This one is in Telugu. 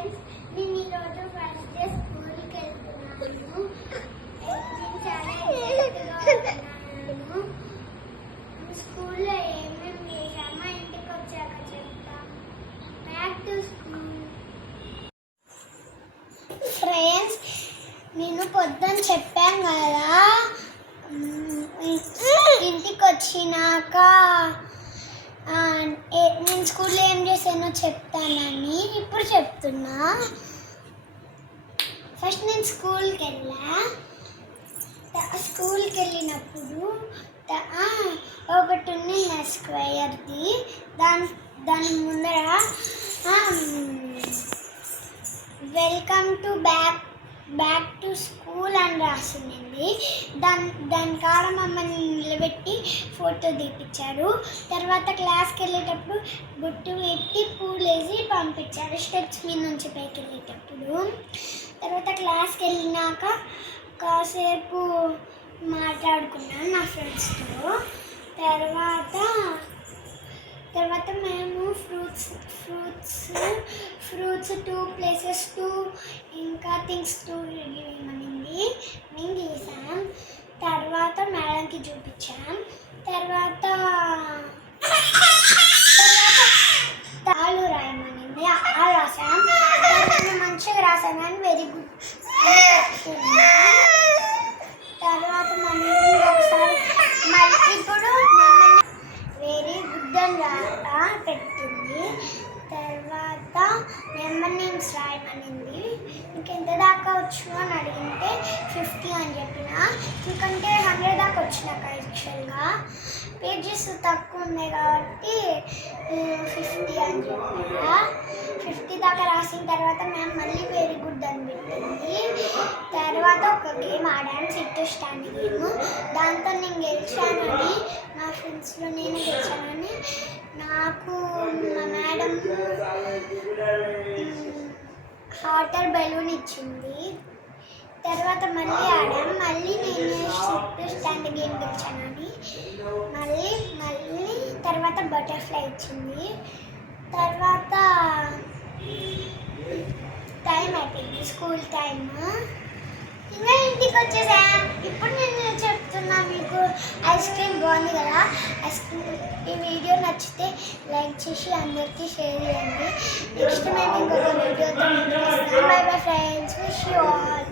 ఫ్రెండ్స్, నేను ఈరోజు ఫస్ట్ డే స్కూల్కి వెళ్తున్నాను. నేను చాలా ఎక్సైట్గా ఉన్నాను. స్కూల్లో ఏమేమి చేశామో ఇంటికి వచ్చాక చెప్తాం. Back to school. ఫ్రెండ్స్, నేను పొద్దున్న చెప్పాను కదా, ఇంటికి వచ్చినాక నేను స్కూల్లో ఏం చేశానో చెప్తానని ఇప్పుడు చెప్తున్నా. ఫస్ట్ నేను స్కూల్కి వెళ్ళినప్పుడు ఒకటి ఉంది నా స్క్వేర్ది. దాని ముందర welcome to back to school అని రాసింది. దాని కాడ మమ్మల్ని నిలబెట్టి ఫోటో తీపించారు. తర్వాత క్లాస్కి వెళ్ళేటప్పుడు బొట్టు పెట్టి పూలేసి పంపించారు స్టెప్స్ మీద నుంచి పైకి వెళ్ళేటప్పుడు. తర్వాత క్లాస్కి వెళ్ళినాక కాసేపు మాట్లాడుకున్నాను నా ఫ్రెండ్స్తో. తర్వాత మేము ఫ్రూట్స్ 2 places 2 ఇంకా థింగ్స్ 2 ఇవ్వమనింది. మేము గీసాం. తర్వాత మేడంకి చూపించాం. తర్వాత తాళ్ళు రాయమనింది. రాసాం. మంచిగా రాసానని వెరీ గుడ్. తర్వాత మళ్ళీ ఒకసారి ఇప్పుడు వెరీ గుడ్ అని పెట్టింది. తర్వాత నెంబర్ నేమ్స్ రాయమనింది. ఇంకెంత దాకా వచ్చు అని అడిగితే 50 అని చెప్పిన. ఎందుకంటే 100 దాకా వచ్చినాక యాక్చువల్గా పేజెస్ తక్కువ ఉన్నాయి కాబట్టి 50 అని చెప్పిన. 50 దాకా రాసిన తర్వాత మేము మళ్ళీ వెరీ గుడ్ అని పెట్టింది. తర్వాత ఒక గేమ్ ఆడాను, సిట్ స్టాండ్ గేమ్. దాంతో నేను గెలిచానని, నా ఫ్రెండ్స్లో నేను గెలిచానని నాకు మా మేడం వాటర్ బెలూన్ ఇచ్చింది. తర్వాత మళ్ళీ ఆడాం. మళ్ళీ నేను సిట్ స్టాండ్ గేమ్ గెలిచానని మళ్ళీ తర్వాత బటర్ఫ్లై ఇచ్చింది. తర్వాత టైం అయిపోయింది, స్కూల్ టైమ్. ఇంకా ఇంటికి వచ్చేసాం. ఇప్పుడు నేను చెప్తున్నా మీకు, ఐస్ క్రీమ్ బాగుంది కదా. ఈ వీడియో నచ్చితే లైక్ చేసి అందరికీ షేర్ చేయండి. నెక్స్ట్ మేము ఇంకొక వీడియోతో ముందుకు వస్తాం. By bye friends, wish you all.